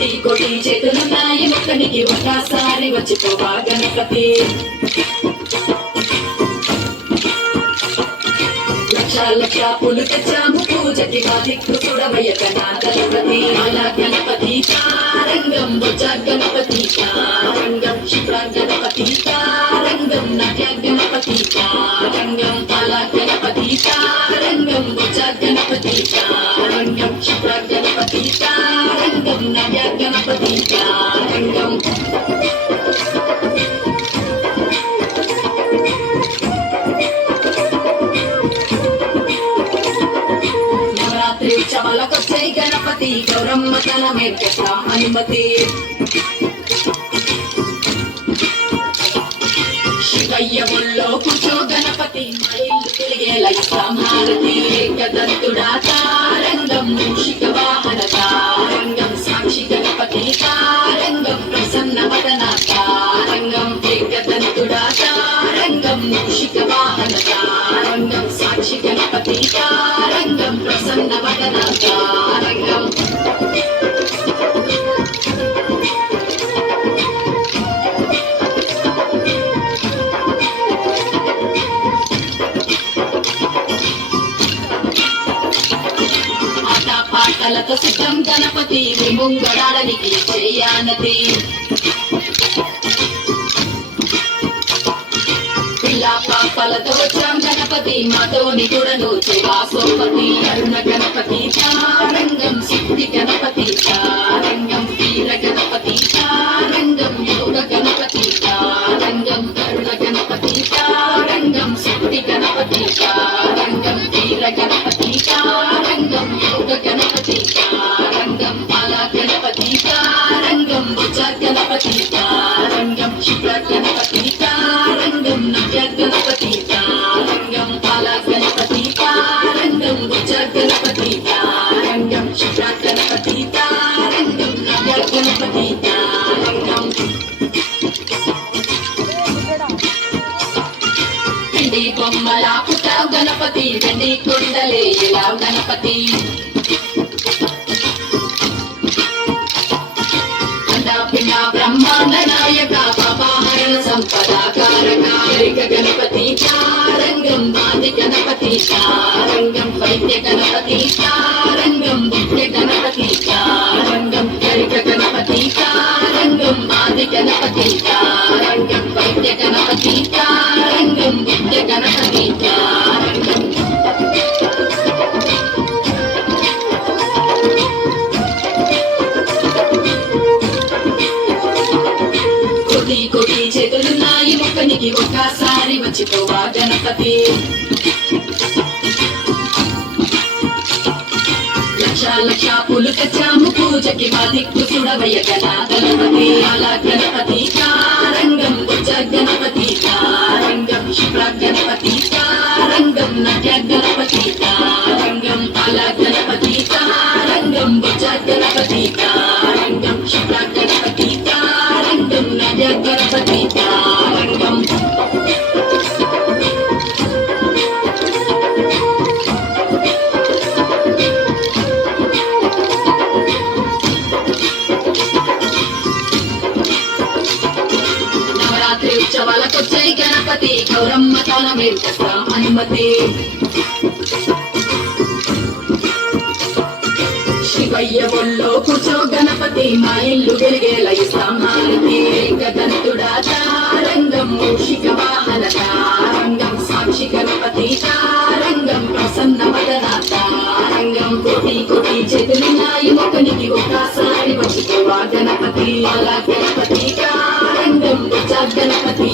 కోటి కోటి చేతులున్నాయి ఒక్కనికి ఒకసారి వచ్చిపోవా గణపతి లక్ష లక్ష పూలు తెచ్చాము పూజకి మా దిక్కు చూడవయ్య గణపతి అలా గణపతి తారంగం బొజ్జ గణపతి తారంగం శివ గణపతి తారంగం నట్య గణపతి తారంగం అలా గణపతి తారంగం బొజ్జ గణపతి తారంగం శివ గణపతి తారంగం నట్య గణపతి తారంగం ఉత్సవాలకొచ్చే గణపతి గౌరమ్మ తన మేర్కెట్లా అనుమతి శివయ్య ఒళ్ళో కూర్చో గణపతి మా ఇల్లు తిరిగేలా ఇస్తాం హారతి ఏకదంతుడా తారంగం మూషిక వాహన తారంగం సాక్షి గణపతి తారంగం ప్రసన్న వదన తారంగం ఏకదంతుడా తారంగం మూషిక వాహన తారంగం సాక్షి గణపతి తారంగం ప్రసన్న వదన తారంగం పాటలతో సిద్ధం గణపతి ముంగడానికి చేయానతి పిల్లా పాపలతో వచ్చాం గణపతి మాతోని కూడను చేవాసోపతి అరుణ గణపతి తారంగం సిద్ధి గణపతి తారంగం వీర గణపతి తారంగం యోగ గణపతి తారంగం అరుణ గణపతి తారంగం సిద్ధి గణపతి తారంగం వీర గణపతి తారంగం యోగ గణపతి తారంగం అలా గణపతి తారంగం భుజ గణపతి తారంగం శివ గణపతి తారంగం నవ్య గణపతి తారంగం అలా గణపతి తారంగం భుజ గణపతి తారంగం శివ గణపతి తారంగం నవ్య గణపతి తారంగం వెండి బొమ్మల పుట్టావు గణపతి వెండి కొండలే ఇలా గణపతి అండాపిండ బ్రహ్మాండ నాయక పాపాహరణ సంపదాకారక గణపతి తారంగం వాది గణపతి తారంగం వైద్య గణపతి తారంగం విద్య గణపతి తారంగం గరిక గణపతి తారంగం వాది గణపతి తారంగం వైద్య గణపతి తారంగం విద్య గణపతి తారంగం కోటి కోటి చేతులున్నాయి ఒక్కనికి ఒక్కసారి వచ్చిపోవా గణపతి లక్ష లక్ష పూలు తెచ్చాము పూజకి మా దిక్కు చూడవయ్య గణపతి అలా గణపతి తారంగం బొజ్జ గణపతి తారంగం శివ గణపతి తారంగం నట్య గణపతి తారంగం అలా గణపతి తారంగం బొజ్జ గణపతి తారంగం శివ గణపతి తారంగం నట్య గణపతి తారంగం ఉత్సవాలకొచ్చే గణపతి గౌరమ్మ తన మేర్కెట్లా అనుమతి శివయ్య ఒళ్ళో కూర్చో గణపతి మా ఇల్లు వెలిగేలా ఇస్తాం హారతి ఏకదంతుడా తారంగం మూషిక వాహన తారంగం సాక్షి గణపతి తారంగం ప్రసన్న వదన తారంగం కోటి కోటి చేతులున్నాయి ఒకనికి ఒకసారి వచ్చిపోవా గణపతి అలా గణపతి తారంగం భుజ గణపతి